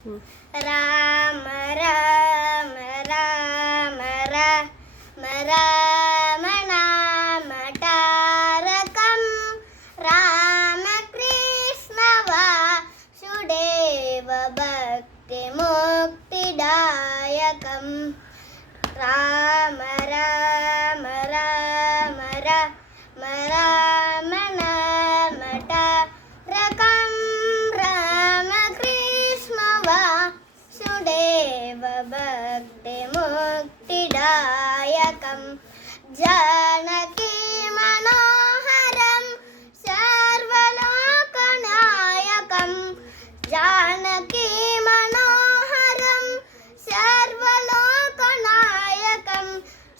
രാമ രാമ രാമ രാമ രാമ നാമ താരകം രാമകൃഷ്ണ വാസുദേവ ഭക്തി മുക്തിദായകം രാമ രാമ രാമ രാമ രാമ നാമ താരകം രാമകൃഷ്ണ വാസുദേവ ഭക്തി മുക്തിദായകം ജാനകി മനോഹരം സർവലോകനായകം ജാനകി മനോഹരം സർവലോകനായകം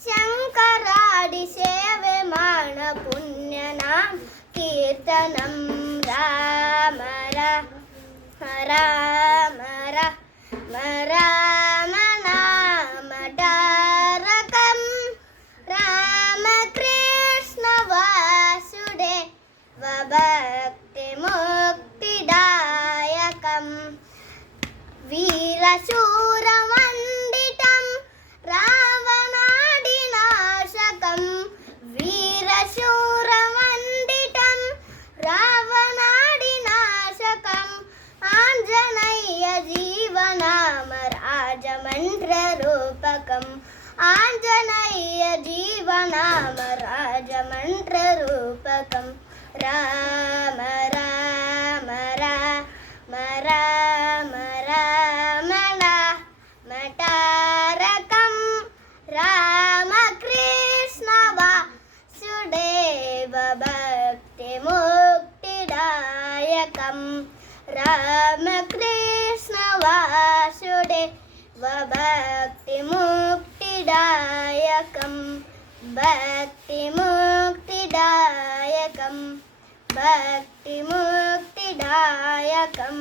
ശങ്കരാടി സേവ്യമാണ പുണ്യനാം കീർത്തനം രാമ രാമ രാമ രാമ രാമ നാമ താരകം രാമകൃഷ്ണ വാസുദേവ ഭക്തി മുക്തിദായകം വീരശൂരമണ്ഡിതം രാവണാദിനാശകം വീരശൂരമണ്ഡിതം രാവണാദിനാശകം ആഞ്ജനേയ ജീവനാമ രാജമന്ത്രരൂപകം ആഞ്ജനേയ ജീവനാമ രാജമന്ത്രരൂപകം രാമ രാമ രാമ രാമ രാമ നാമ താരകം രാമകൃഷ്ണ വാസുദേവ ഭക്തി മുക്തിദായകം രാമകൃഷ്ണ വാസുദേവ ഭക്തി മുക്തിദായകം ഭക്തി മുക്തിദായകം ഭക്തി മുക്തിദായകം